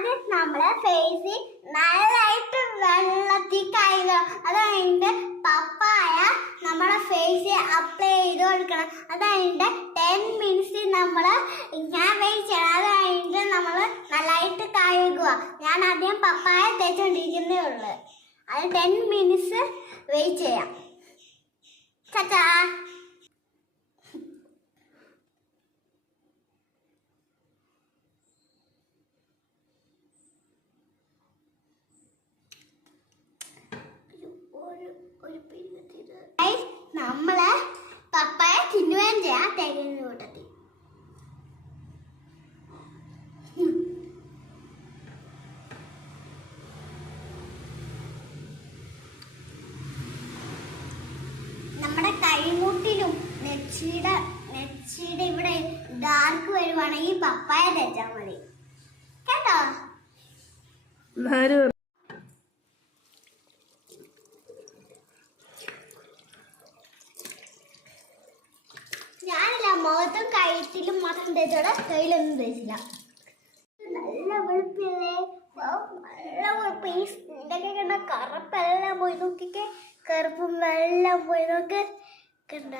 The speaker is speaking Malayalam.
ആദ്യം നമ്മളെ ഫേസ് നല്ലതായിട്ട് വെള്ളത്തിൽ കഴുകുക. അത് കഴിഞ്ഞിട്ട് പപ്പായ നമ്മളെ ഫേസ് അപ്ലൈ ചെയ്ത് കൊടുക്കണം. അത് കഴിഞ്ഞിട്ട് 10 മിനിറ്റ്സ് നമ്മൾ ഞാൻ വെയിറ്റ് ചെയ്യണം. അത് കഴിഞ്ഞിട്ട് നമ്മൾ നല്ലതായിട്ട് കഴുകുക. ഞാൻ ആദ്യം പപ്പായ തേച്ചുകൊണ്ടിരിക്കുന്നേ ഉള്ളു. അത് 10 മിനിറ്റ്സ് വെയിറ്റ് ചെയ്യാം. ചാച്ചാ നമ്മളെ പപ്പായ തിന്നുകയും ചെയ്യാം തേങ്ങ കൂട്ടത്തിൽ. നമ്മുടെ കൈമുട്ടിലും നെച്ചിയുടെ ഇവിടെ ഡാർക്ക് വരുവാണെങ്കിൽ പപ്പായ തേച്ചാൽ മതി കേട്ടോ. ഞാനില്ല മുഖത്തും കഴുത്തിലും മാത്രം തേച്ചോടെ കയ്യിലൊന്നും തേച്ചില്ല. നല്ല വെളുപ്പല്ലേ, നല്ല വെളുപ്പ്. ഇതൊക്കെ കണ്ട കറുപ്പെല്ലാം പോയി നോക്കിക്കേ, കറുപ്പും വെള്ളം പോയി നോക്ക് കണ്ട.